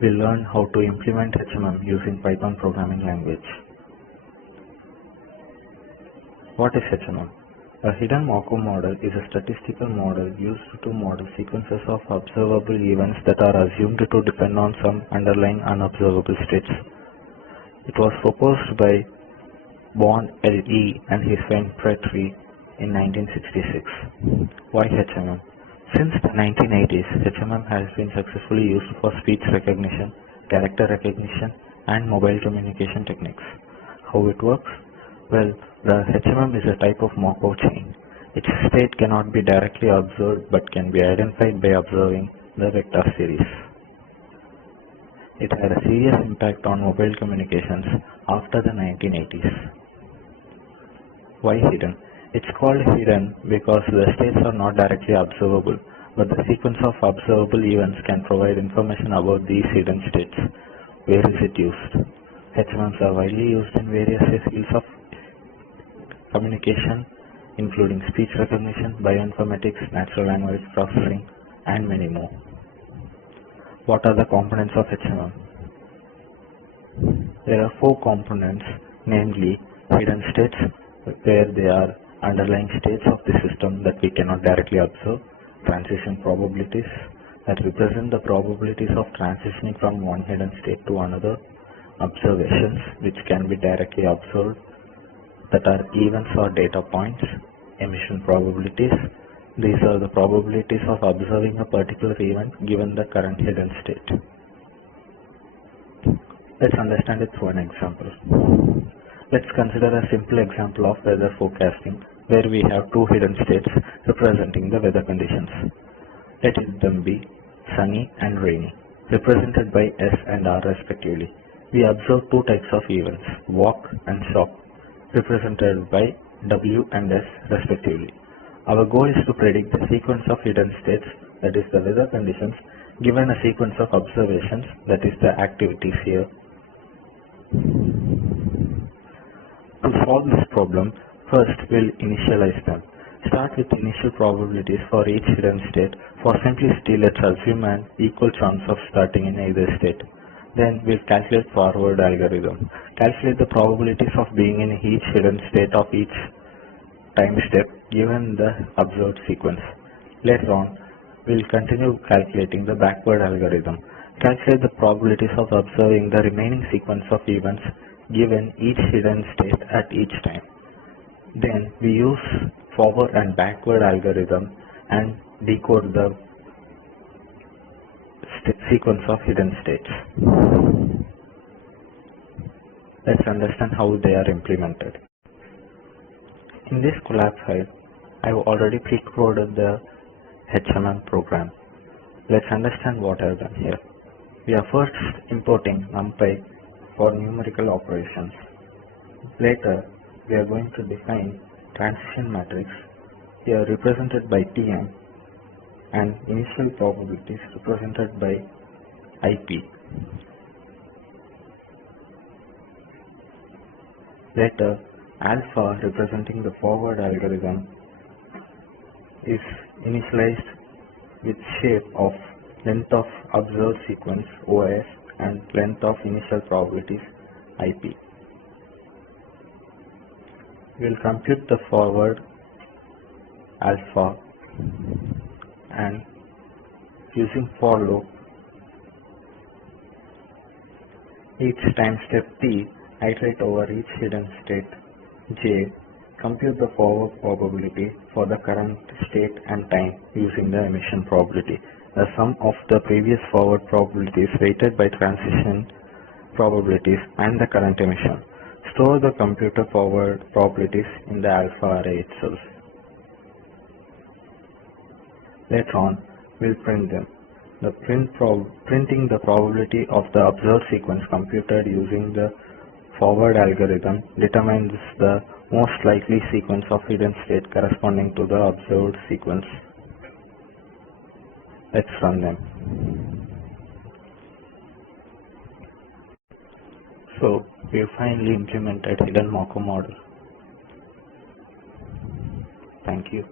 we'll learn how to implement HMM using Python programming language. What is HMM? A hidden Markov model is a statistical model used to model sequences of observable events that are assumed to depend on some underlying unobservable states. It was proposed by Bond L.E. and his friend Petrie in 1966. Why HMM? Since the 1980s, HMM has been successfully used for speech recognition, character recognition, and mobile communication techniques. How it works? Well, the HMM is a type of Markov chain. Its state cannot be directly observed but can be identified by observing the vector series. It had a serious impact on mobile communications after the 1980s. Why hidden? It's called hidden because the states are not directly observable, but the sequence of observable events can provide information about these hidden states. Where is it used? HMMs are widely used in various fields of communication, including speech recognition, bioinformatics, natural language processing, and many more. What are the components of HMM? There are 4 components, namely hidden states, where they are underlying states of the system that we cannot directly observe, transition probabilities that represent the probabilities of transitioning from one hidden state to another, observations which can be directly observed that are events or data points, emission probabilities. These are the probabilities of observing a particular event given the current hidden state. Let's understand it through an example. Let's consider a simple example of weather forecasting where we have 2 hidden states representing the weather conditions. Let them be sunny and rainy, represented by S and R respectively. We observe 2 types of events, walk and shop, represented by W and S respectively. Our goal is to predict the sequence of hidden states, that is the weather conditions, given a sequence of observations, that is the activities here. To solve this problem, first we'll initialize them. Start with initial probabilities for each hidden state. For simplicity, let's assume an equal chance of starting in either state. Then we'll calculate forward algorithm. Calculate the probabilities of being in each hidden state of each time step given the observed sequence. Later on, we'll continue calculating the backward algorithm. Calculate the probabilities of observing the remaining sequence of events given each hidden state at each time. Then we use forward and backward algorithm and decode the sequence of hidden states. Let's understand how they are implemented. In this collab file, I have already pre-coded the HMM program. Let's understand what I have done here. We are first importing NumPy for numerical operations. Later, we are going to define transition matrix, here represented by Tm, and initial probabilities represented by IP. Later, alpha representing the forward algorithm is initialized with shape of length of observed sequence OS and length of initial probabilities IP. We will compute the forward alpha and using for loop, each time step T, iterate over each hidden state J, compute the forward probability for the current state and time using the emission probability, the sum of the previous forward probabilities weighted by transition probabilities and the current emission. Store the computer forward probabilities in the alpha array itself. Later on, we'll print them. The printing the probability of the observed sequence computed using the forward algorithm determines the most likely sequence of hidden state corresponding to the observed sequence. Let's run them. So, we have finally implemented hidden Markov model. Thank you.